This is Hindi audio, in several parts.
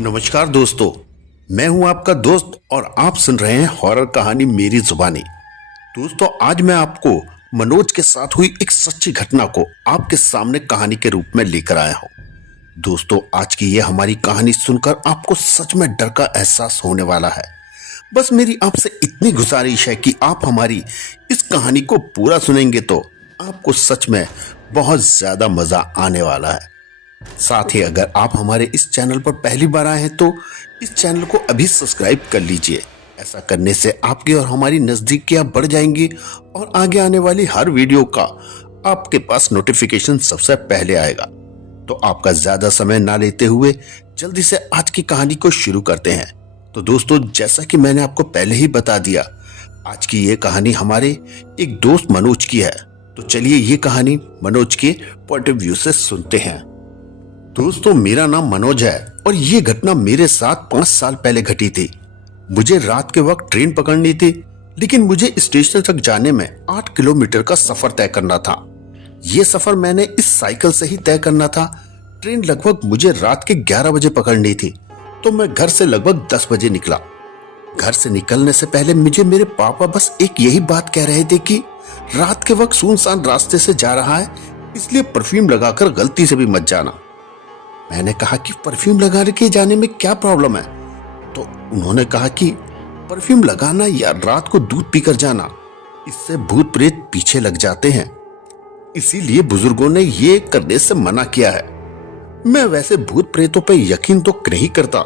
नमस्कार दोस्तों, मैं हूं आपका दोस्त और आप सुन रहे हैं हॉरर कहानी मेरी जुबानी। दोस्तों, आज मैं आपको मनोज के साथ हुई एक सच्ची घटना को आपके सामने कहानी के रूप में लेकर आया हूं। दोस्तों, आज की ये हमारी कहानी सुनकर आपको सच में डर का एहसास होने वाला है। बस मेरी आपसे इतनी गुजारिश है कि आप हमारी इस कहानी को पूरा सुनेंगे तो आपको सच में बहुत ज्यादा मजा आने वाला है। साथ ही अगर आप हमारे इस चैनल पर पहली बार आए हैं तो इस चैनल को अभी सब्सक्राइब कर लीजिए। ऐसा करने से आपकी और हमारी नजदीकियां बढ़ जाएंगी और आगे आने वाली हर वीडियो का आपके पास नोटिफिकेशन सबसे पहले आएगा। तो आपका ज्यादा समय ना लेते हुए जल्दी से आज की कहानी को शुरू करते हैं। तो दोस्तों, जैसा कि मैंने आपको पहले ही बता दिया, आज की ये कहानी हमारे एक दोस्त मनोज की है। तो चलिए ये कहानी मनोज के पॉइंट ऑफ व्यू से सुनते हैं। दोस्तों, मेरा नाम मनोज है और ये घटना मेरे साथ 5 साल पहले घटी थी। मुझे रात के वक्त ट्रेन पकड़नी थी, लेकिन मुझे स्टेशन तक जाने में 8 किलोमीटर का सफर तय करना था। ये सफर मैंने इस साइकिल से ही तय करना था। ट्रेन लगभग मुझे रात के 11 बजे पकड़नी थी, तो मैं घर से लगभग 10 बजे निकला। घर से निकलने से पहले मुझे मेरे पापा बस एक यही बात कह रहे थे कि रात के वक्त सुनसान रास्ते से जा रहा है, इसलिए परफ्यूम लगाकर गलती से भी मत जाना। मैंने कहा कि परफ्यूम लगा के जाने में क्या प्रॉब्लम है? तो उन्होंने कहा कि परफ्यूम लगाना या रात को दूध पीकर जाना, इससे भूत प्रेत पीछे लग जाते हैं, इसीलिए बुजुर्गों ने ये करने से मना किया है। मैं वैसे भूत प्रेतों पे यकीन तो नहीं करता,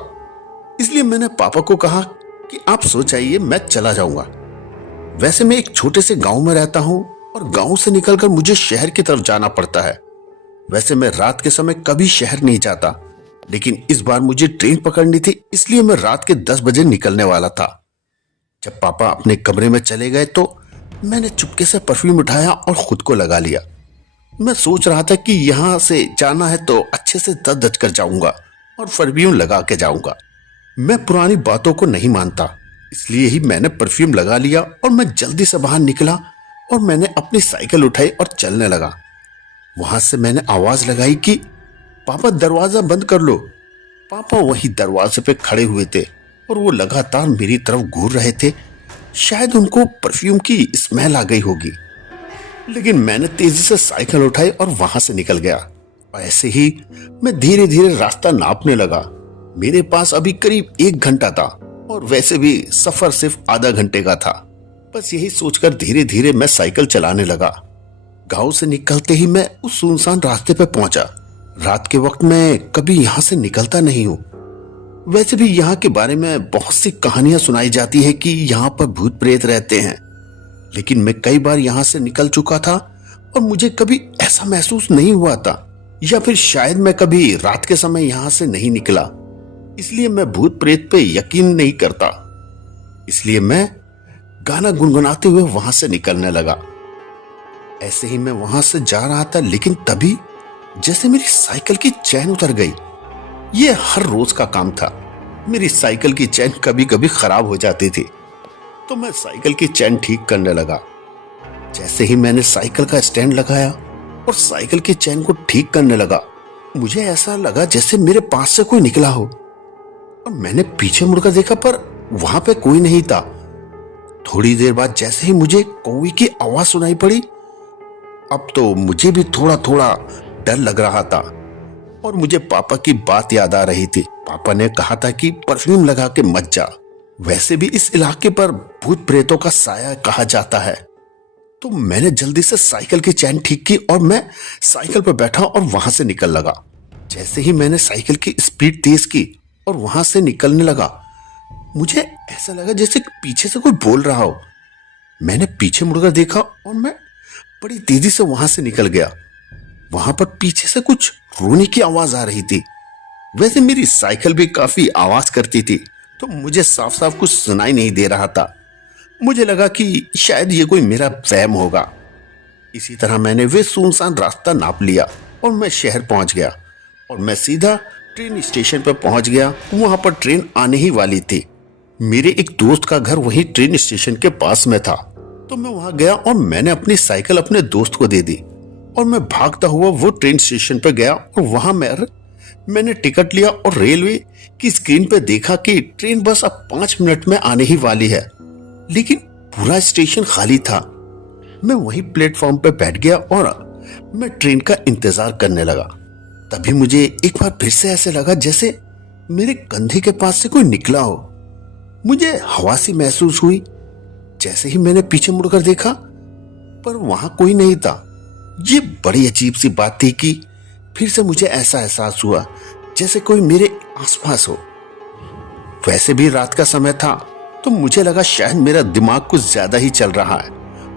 इसलिए मैंने पापा को कहा कि आप सो जाइए, मैं चला जाऊंगा। वैसे मैं एक छोटे से गांव में रहता हूं और गांव से निकलकर मुझे शहर की तरफ जाना पड़ता है। वैसे मैं रात के समय कभी शहर नहीं जाता, लेकिन इस बार मुझे ट्रेन पकड़नी थी, इसलिए मैं रात के 10 बजे निकलने वाला था। जब पापा अपने कमरे में चले गए तो मैंने चुपके से परफ्यूम उठाया और खुद को लगा लिया। मैं सोच रहा था कि यहां से जाना है तो अच्छे से दच कर जाऊंगा और परफ्यूम लगा के जाऊंगा। मैं पुरानी बातों को नहीं मानता, इसलिए ही मैंने परफ्यूम लगा लिया और मैं जल्दी से बाहर निकला और मैंने अपनी साइकिल उठाई और चलने लगा। वहां से मैंने आवाज लगाई कि पापा, दरवाजा बंद कर लो। पापा वही दरवाजे पे खड़े हुए थे और वो लगातार मेरी तरफ घूर रहे थे। शायद उनको परफ्यूम की स्मेल आ गई होगी, लेकिन मैंने तेजी से साइकिल उठाई और वहां से निकल गया। और ऐसे ही मैं धीरे धीरे रास्ता नापने लगा। मेरे पास अभी करीब 1 घंटा था और वैसे भी सफर सिर्फ आधा घंटे का था। बस यही सोचकर धीरे धीरे मैं साइकिल चलाने लगा। गांव से निकलते ही मैं उस सुनसान रास्ते पे पहुंचा। रात के वक्त मैं कभी यहां से निकलता नहीं हूं। वैसे भी यहाँ के बारे में बहुत सी कहानियां सुनाई जाती है कि यहाँ पर भूत प्रेत रहते हैं, लेकिन मैं कई बार यहाँ से निकल चुका था और मुझे कभी ऐसा महसूस नहीं हुआ था, या फिर शायद मैं कभी रात के समय यहाँ से नहीं निकला, इसलिए मैं भूत प्रेत पे यकीन नहीं करता। इसलिए मैं गाना गुनगुनाते हुए वहां से निकलने लगा। ऐसे ही मैं वहां से जा रहा था, लेकिन तभी जैसे मेरी साइकिल की चैन उतर गई। ये हर रोज का काम था। मेरी साइकिल की चैन कभी कभी खराब हो जाती थी, तो मैं साइकिल की चैन ठीक करने लगा। जैसे ही मैंने साइकिल का स्टैंड लगाया और साइकिल की चैन को ठीक करने लगा, मुझे ऐसा लगा जैसे मेरे पास से कोई निकला हो। और मैंने पीछे मुड़कर देखा, पर वहां पे कोई नहीं था। थोड़ी देर बाद जैसे ही मुझे कौवे की आवाज सुनाई पड़ी। अब तो मुझे भी थोड़ा थोड़ा डर लग रहा था और मुझे पापा की बात याद आ रही थी। पापा ने कहा था कि परफ्यूम लगा के मत जा, वैसे भी इस इलाके पर भूत प्रेतों का साया कहा जाता है। तो मैंने जल्दी से साइकिल की चैन ठीक की और मैं साइकिल पर बैठा और वहां से निकल लगा। जैसे ही मैंने साइकिल की स्पीड तेज की और वहां से निकलने लगा, मुझे ऐसा लगा जैसे पीछे से कोई बोल रहा हो। मैंने पीछे मुड़कर देखा और मैं बड़ी तेजी से वहां से निकल गया। वहां पर पीछे से कुछ रोने की आवाज आ रही थी। वैसे मेरी साइकिल भी काफी आवाज करती थी, तो मुझे साफ साफ कुछ सुनाई नहीं दे रहा था। मुझे लगा कि शायद ये कोई मेरा वहम होगा। इसी तरह मैंने वे सुनसान रास्ता नाप लिया और मैं शहर पहुंच गया और मैं सीधा ट्रेन स्टेशन पर पहुंच गया। वहां पर ट्रेन आने ही वाली थी। मेरे एक दोस्त का घर वही ट्रेन स्टेशन के पास में था, तो मैं वहां गया और मैंने अपनी साइकिल अपने दोस्त को दे दी और मैं भागता हुआ वो ट्रेन स्टेशन पर गया और वहां मैं मैंने टिकट लिया और रेलवे की स्क्रीन पर देखा कि ट्रेन बस अब 5 मिनट में आने ही वाली है, लेकिन पूरा स्टेशन खाली था। मैं वहीं प्लेटफॉर्म पर बैठ गया और मैं ट्रेन का इंतजार करने लगा। तभी मुझे एक बार फिर से ऐसे लगा जैसे मेरे कंधे के पास से कोई निकला हो। मुझे हवा सी महसूस हुई। जैसे ही मैंने पीछे मुड़कर देखा, पर वहां कोई नहीं था। ये बड़ी अजीब सी बात थी कि फिर से मुझे ऐसा एहसास हुआ जैसे कोई मेरे आसपास हो। वैसे भी रात का समय था, तो मुझे लगा शायद मेरा दिमाग कुछ ज्यादा ही चल रहा है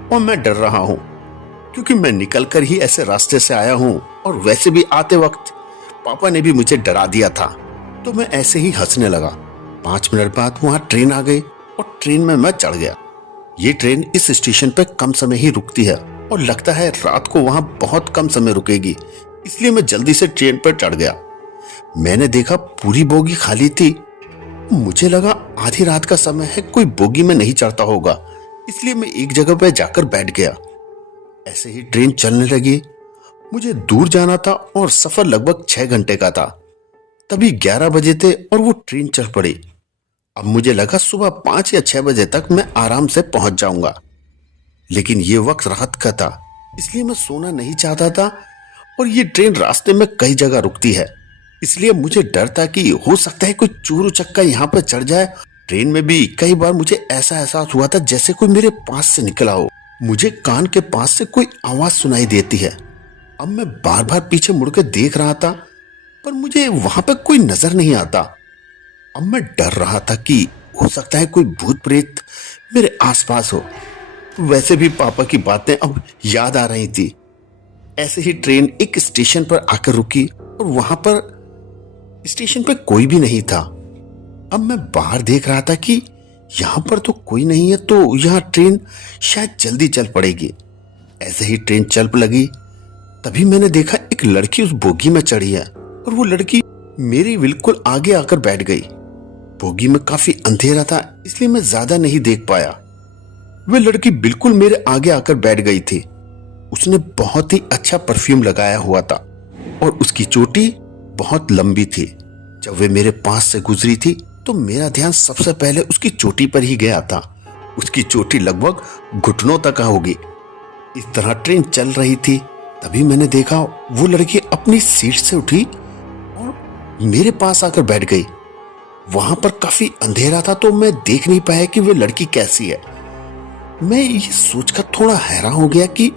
और मैं डर रहा हूं, क्योंकि मैं निकलकर ही ऐसे रास्ते से आया हूं और वैसे भी आते वक्त पापा ने भी मुझे डरा दिया था। तो मैं ऐसे ही हंसने लगा। 5 मिनट बाद वहां ट्रेन आ गई और ट्रेन में मैं चढ़ गया। ये ट्रेन इस स्टेशन पर कम समय ही रुकती है और लगता है रात को वहां बहुत कम समय रुकेगी, इसलिए मैं जल्दी से ट्रेन पर चढ़ गया। मैंने देखा पूरी बोगी खाली थी। मुझे लगा आधी रात का समय है, कोई बोगी में नहीं चढ़ता होगा, इसलिए मैं एक जगह पर जाकर बैठ गया। ऐसे ही ट्रेन चलने लगी। मुझे दूर जाना था और सफर लगभग 6 घंटे का था। तभी 11 बजे थे और वो ट्रेन चल पड़ी। अब मुझे लगा सुबह 5 या 6 बजे तक मैं आराम से पहुंच जाऊंगा, लेकिन ये वक्त रात का था, इसलिए मैं सोना नहीं चाहता था। और ये ट्रेन रास्ते में कई जगह रुकती है, इसलिए मुझे डर था कि हो सकता है कोई चोर उचक्का यहाँ पर चढ़ जाए। ट्रेन में भी कई बार मुझे ऐसा एहसास हुआ था जैसे कोई मेरे पास से निकला हो। मुझे कान के पास से कोई आवाज सुनाई देती है। अब मैं बार बार पीछे मुड़कर देख रहा था, पर मुझे वहां पर कोई नजर नहीं आता। अब मैं डर रहा था कि हो सकता है कोई भूत प्रेत मेरे आसपास हो। वैसे भी पापा की बातें अब याद आ रही थी। ऐसे ही ट्रेन एक स्टेशन पर आकर रुकी और वहां पर स्टेशन पर कोई भी नहीं था। अब मैं बाहर देख रहा था कि यहां पर तो कोई नहीं है, तो यहां ट्रेन शायद जल्दी चल पड़ेगी। ऐसे ही ट्रेन चल लगी। तभी मैंने देखा एक लड़की उस बोगी में चढ़ी है और वो लड़की मेरी बिल्कुल आगे आकर बैठ गई। बोगी में काफी अंधेरा था, इसलिए मैं ज्यादा नहीं देख पाया। वह लड़की बिल्कुल मेरे आगे आकर बैठ गई थी। उसने बहुत ही अच्छा परफ्यूम लगाया हुआ था और उसकी चोटी बहुत लंबी थी। जब वे मेरे पास से गुजरी थी तो मेरा ध्यान सबसे पहले उसकी चोटी पर ही गया था। उसकी चोटी लगभग घुटनों तक होगी। इस तरह ट्रेन चल रही थी। तभी मैंने देखा वो लड़की अपनी सीट से उठी और मेरे पास आकर बैठ गई। वहां पर काफी अंधेरा था, तो मैं देख नहीं पाया कि वो लड़की कैसी है। मैं ये सोचकर थोड़ा हैरान हो गया कि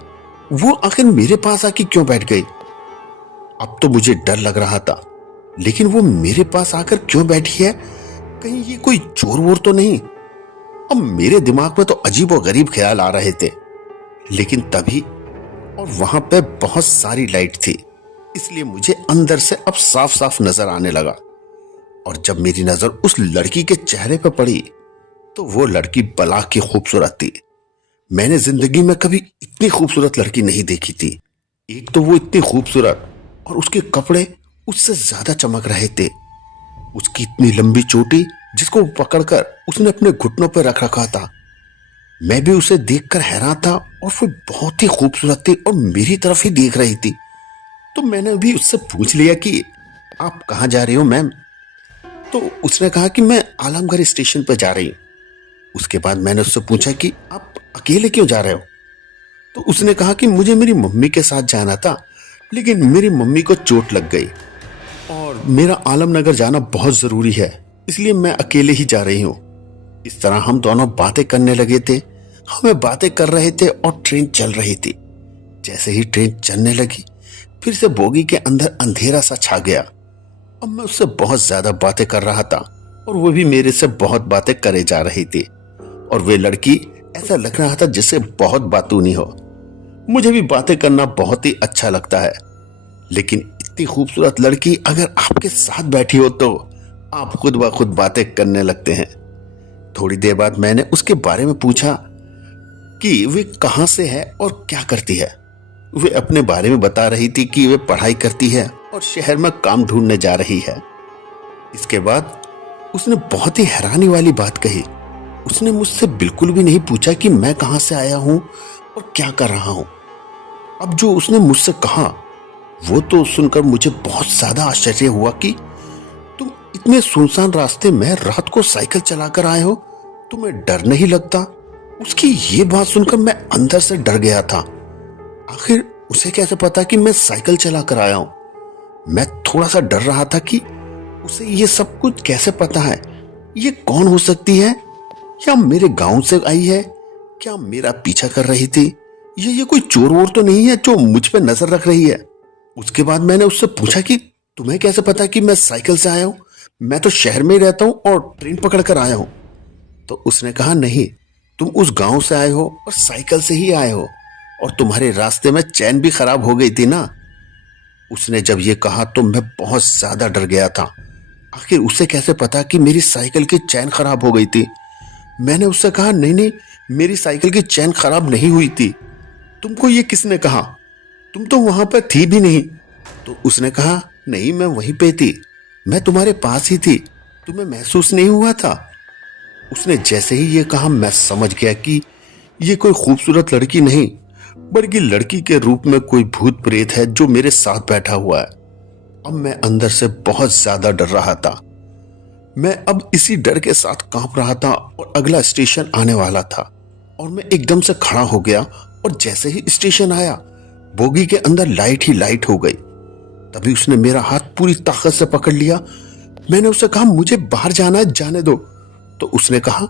वो आखिर मेरे पास आके क्यों बैठ गई। अब तो मुझे डर लग रहा था, लेकिन वो मेरे पास आकर क्यों बैठी है, कहीं ये कोई चोर वोर तो नहीं। अब मेरे दिमाग में तो अजीब और गरीब ख्याल आ रहे थे। लेकिन तभी और वहां पे बहुत सारी लाइट थी, इसलिए मुझे अंदर से अब साफ साफ नजर आने लगा। और जब मेरी नजर उस लड़की के चेहरे पर पड़ी तो वो लड़की बला की खूबसूरत थी। मैंने जिंदगी में कभी इतनी खूबसूरत लड़की नहीं देखी थी। एक तो वो इतनी खूबसूरत और उसके कपड़े उससे ज्यादा चमक रहे थे। उसकी इतनी लंबी चोटी जिसको पकड़कर उसने अपने घुटनों पर रख रखा था। मैं भी उसे देखकर हैरान था और वो बहुत ही खूबसूरत थी और मेरी तरफ ही देख रही थी। तो मैंने भी उससे पूछ लिया कि आप कहाँ जा रही हो मैम। तो उसने कहा कि मैं आलमगढ़ स्टेशन पर जा रही हूँ। उसके बाद मैंने उससे पूछा कि आप अकेले क्यों जा रहे हो। तो उसने कहा कि मुझे मेरी मम्मी के साथ जाना था, लेकिन मेरी मम्मी को चोट लग गई और मेरा आलमनगर जाना बहुत जरूरी है, इसलिए मैं अकेले ही जा रही हूँ। इस तरह हम दोनों बातें करने लगे थे। हमें बातें कर रहे थे और ट्रेन चल रही थी। जैसे ही ट्रेन चलने लगी, फिर से बोगी के अंदर अंधेरा सा छा गया। अब मैं उससे बहुत ज्यादा बातें कर रहा था और वो भी मेरे से बहुत बातें करे जा रही थी। और वे लड़की ऐसा लग रहा था जिससे बहुत बातूनी हो। मुझे भी बातें करना बहुत ही अच्छा लगता है, लेकिन इतनी खूबसूरत लड़की अगर आपके साथ बैठी हो तो आप खुद ब खुद बातें करने लगते हैं। थोड़ी देर बाद मैंने उसके बारे में पूछा कि वे कहाँ से है और क्या करती है। वे अपने बारे में बता रही थी कि वे पढ़ाई करती है और शहर में काम ढूंढने जा रही है। इसके बाद उसने बहुत ही हैरानी वाली बात कही। उसने मुझसे बिल्कुल भी नहीं पूछा कि मैं कहां से आया हूं और क्या कर रहा हूं। अब जो उसने मुझसे कहा वो तो सुनकर मुझे बहुत ज्यादा आश्चर्य हुआ कि तुम इतने सुनसान रास्ते में रात को साइकिल चलाकर आए हो, तुम्हें डर नहीं लगता? उसकी ये बात सुनकर मैं अंदर से डर गया था। आखिर उसे कैसे पता कि मैं साइकिल चलाकर आया हूं? मैं थोड़ा सा डर रहा था कि उसे ये सब कुछ कैसे पता है। ये कौन हो सकती है? क्या मेरे गांव से आई है? क्या मेरा पीछा कर रही थी? ये कोई चोर वोर तो नहीं है जो मुझ पे नजर रख रही है? उसके बाद मैंने उससे पूछा कि तुम्हें कैसे पता कि मैं साइकिल से आया हूं? मैं तो शहर में ही रहता हूं और ट्रेन पकड़ कर आया हूं। तो उसने कहा, नहीं, तुम उस गांव से आए हो और साइकिल से ही आए हो, और तुम्हारे रास्ते में चैन भी खराब हो गई थी ना। उसने जब ये कहा तो मैं बहुत ज्यादा डर गया था। आखिर उसे कैसे पता कि मेरी साइकिल की चैन खराब हो गई थी? मैंने उससे कहा, नहीं नहीं, मेरी साइकिल की चैन खराब नहीं हुई थी। तुमको ये किसने कहा? तुम तो वहां पर थी भी नहीं। तो उसने कहा, नहीं, मैं वहीं पे थी, मैं तुम्हारे पास ही थी, तुम्हें महसूस नहीं हुआ था? उसने जैसे ही ये कहा मैं समझ गया कि ये कोई खूबसूरत लड़की नहीं, बल्कि लड़की के रूप में कोई भूत प्रेत है जो मेरे साथ बैठा हुआ है। अब मैं अंदर से बहुत ज्यादा डर रहा था। मैं अब इसी डर के साथ कांप रहा था और अगला स्टेशन आने वाला था, और मैं एकदम से खड़ा हो गया। और जैसे ही स्टेशन आया, बोगी के अंदर लाइट ही लाइट हो गई। तभी उसने मेरा हाथ पूरी ताकत से पकड़ लिया। मैंने उससे कहा, मुझे बाहर जाना है, जाने दो। तो उसने कहा,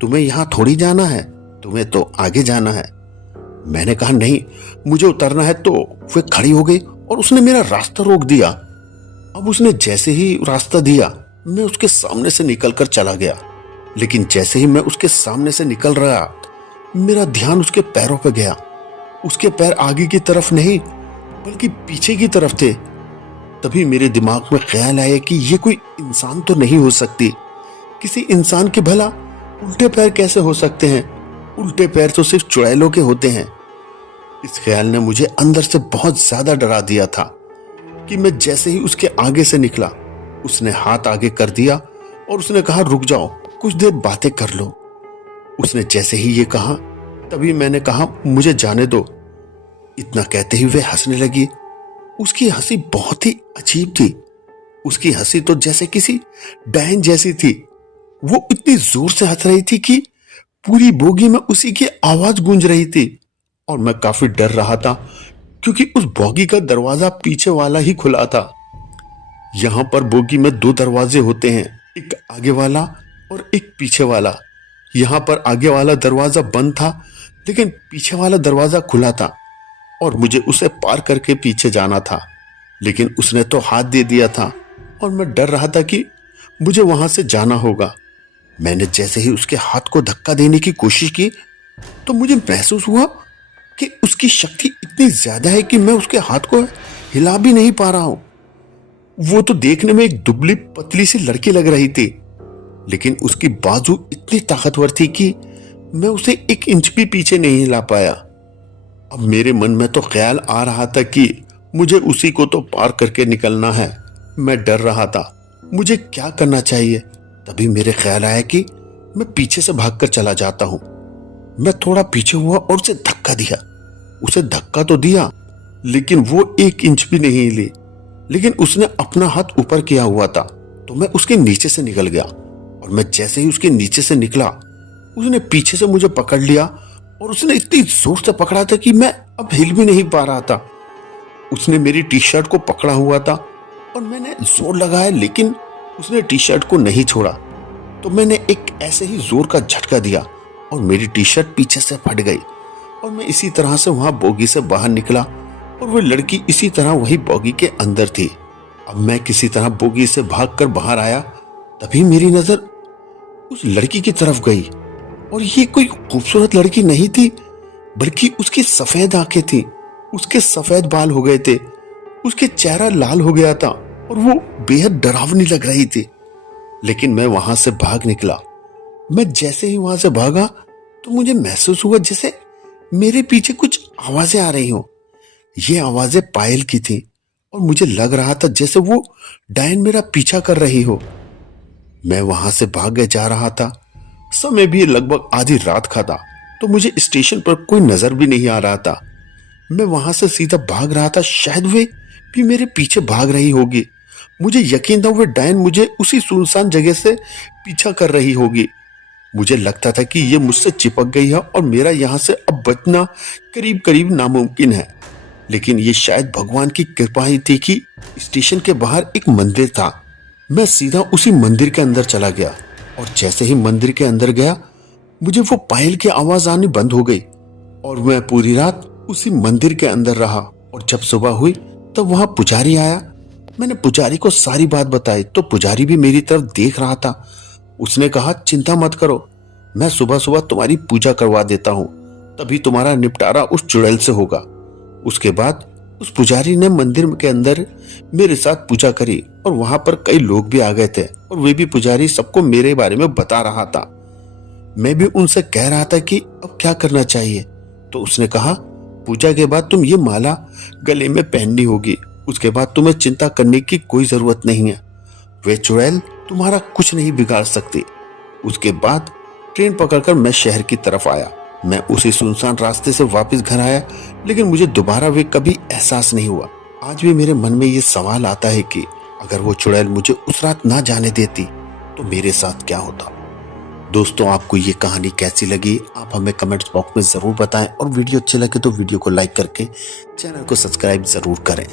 तुम्हें यहां थोड़ी जाना है, तुम्हें तो आगे जाना है। मैंने कहा, नहीं, मुझे उतरना है। तो वे खड़ी हो गई और उसने मेरा रास्ता रोक दिया। अब उसने जैसे ही रास्ता दिया, मैं उसके सामने से निकलकर चला गया। लेकिन जैसे ही मैं उसके सामने से निकल रहा, मेरा ध्यान उसके पैरों पर गया। उसके पैर आगे की तरफ नहीं, बल्कि पीछे की तरफ थे। तभी मेरे दिमाग में ख्याल आया कि ये कोई इंसान तो नहीं हो सकती। किसी इंसान के भला उल्टे पैर कैसे हो सकते हैं? उल्टे पैर तो सिर्फ चुड़ैलों के होते हैं। इस ख्याल ने मुझे अंदर से बहुत ज्यादा डरा दिया था कि मैं जैसे ही उसके आगे से निकला, उसने हाथ आगे कर दिया और उसने कहा, रुक जाओ, कुछ देर बातें कर लो। उसने जैसे ही ये कहा, तभी मैंने कहा, मुझे जाने दो। इतना कहते ही वे हंसने लगी। उसकी हंसी बहुत ही अजीब थी। उसकी हंसी तो जैसे किसी डायन जैसी थी। वो इतनी जोर से हंस रही थी कि पूरी बोगी में उसी की आवाज गूंज रही थी। और मैं काफी डर रहा था, क्योंकि उस बोगी का दरवाजा पीछे वाला ही खुला था। यहां पर बोगी में दो दरवाजे होते हैं, एक आगे वाला और एक पीछे वाला। यहां पर आगे वाला दरवाजा बंद था, लेकिन पीछे वाला दरवाजा खुला था, और मुझे उसे पार करके पीछे जाना था। लेकिन उसने तो हाथ दे दिया था, और मैं डर रहा था कि मुझे वहां से जाना होगा। मैंने जैसे ही उसके हाथ को धक्का देने की कोशिश की, तो मुझे महसूस हुआ कि उसकी शक्ति इतनी ज्यादा है कि मैं उसके हाथ को हिला भी नहीं पा रहा हूं। वो तो देखने में एक दुबली पतली सी लड़की लग रही थी, लेकिन उसकी बाजू इतनी ताकतवर थी कि मैं उसे 1 इंच भी पीछे नहीं हिला पाया। अब मेरे मन में तो ख्याल आ रहा था कि मुझे उसी को तो पार करके निकलना है। मैं डर रहा था, मुझे क्या करना चाहिए। तभी मेरे ख्याल आया कि मैं पीछे से भागकर चला जाता हूं। मैं थोड़ा पीछे हुआ और उसे धक्का दिया। उसे धक्का तो दिया, लेकिन वो 1 इंच भी नहीं हिली। लेकिन उसने अपना हाथ ऊपर किया हुआ था, तो मैं उसके नीचे से निकल गया। और मैं जैसे ही उसके नीचे से निकला, उसने पीछे से मुझे पकड़ लिया, और उसने इतनी जोर से पकड़ा था कि मैं अब हिल भी नहीं पा रहा था। उसने मेरी टी शर्ट को पकड़ा हुआ था, और मैंने जोर लगाया, लेकिन उसने टी शर्ट को नहीं छोड़ा। तो मैंने एक ऐसे ही जोर का झटका दिया, और मेरी टी शर्ट पीछे से फट गई। और मैं इसी तरह से वहां बोगी से बाहर निकला, और वो लड़की इसी तरह वही बोगी के अंदर थी। अब मैं किसी तरह बोगी से भागकर बाहर आया। तभी मेरी नजर उस लड़की की तरफ गई, और ये कोई खूबसूरत लड़की नहीं थी, बल्कि उसकी सफेद आंखें थी, उसके सफेद बाल हो गए थे, उसके चेहरा लाल हो गया था, और वो बेहद डरावनी लग रही थी। लेकिन मैं वहां से भाग निकला। मैं जैसे ही वहां से भागा, तो मुझे महसूस हुआ जैसे मेरे पीछे कुछ आवाजें आ रही हो। ये आवाजें पायल की थी, और मुझे लग रहा था जैसे वो डायन मेरा पीछा कर रही हो। मैं वहां से भागे जा रहा था। समय भी लगभग आधी रात का था, तो मुझे स्टेशन पर कोई नजर भी नहीं आ रहा था। मैं वहां से सीधा भाग रहा था, शायद वे भी मेरे पीछे भाग रही होगी। मुझे यकीन था वो डायन मुझे उसी सुनसान जगह से पीछा कर रही होगी। मुझे लगता था कि ये मुझसे चिपक गई है और मेरा यहाँ से अब बचना करीब करीब नामुमकिन है। लेकिन ये शायद भगवान की कृपा ही थी कि स्टेशन के बाहर एक मंदिर था। मैं सीधा उसी मंदिर के अंदर चला गया और जैसे ही मंदिर के अंदर गया मुझे वो पायल की आवाज आनी बंद हो गई और मैं पूरी रात उसी मंदिर के अंदर रहा। और जब सुबह हुई तब वहां पुजारी आया। मैंने पुजारी को सारी बात बताई तो पुजारी भी मेरी तरफ देख रहा था। उसने कहा, चिंता मत करो, मैं सुबह सुबह तुम्हारी पूजा करवा देता हूँ, तभी तुम्हारा निपटारा उस चुड़ैल से होगा। उसके बाद उस पुजारी ने मंदिर के अंदर मेरे साथ पूजा करी और वहां पर कई लोग भी आ गए थे और वे भी पुजारी सबको मेरे बारे में बता रहा था। मैं भी उनसे कह रहा था कि अब क्या करना चाहिए। तो उसने कहा, पूजा के बाद तुम ये माला गले में पहननी होगी, उसके बाद तुम्हें चिंता करने की कोई जरूरत नहीं है, वे चुड़ैल तुम्हारा कुछ नहीं बिगाड़ सकती। उसके बाद ट्रेन पकड़कर मैं शहर की तरफ आया। मैं उसी सुनसान रास्ते से वापस घर आया, लेकिन मुझे दोबारा वे कभी एहसास नहीं हुआ। आज भी मेरे मन में ये सवाल आता है कि अगर वो चुड़ैल मुझे उस रात ना जाने देती तो मेरे साथ क्या होता। दोस्तों, आपको ये कहानी कैसी लगी आप हमें कमेंट्स बॉक्स में जरूर बताएं और वीडियो अच्छी लगे तो वीडियो को लाइक करके चैनल को सब्सक्राइब जरूर करें।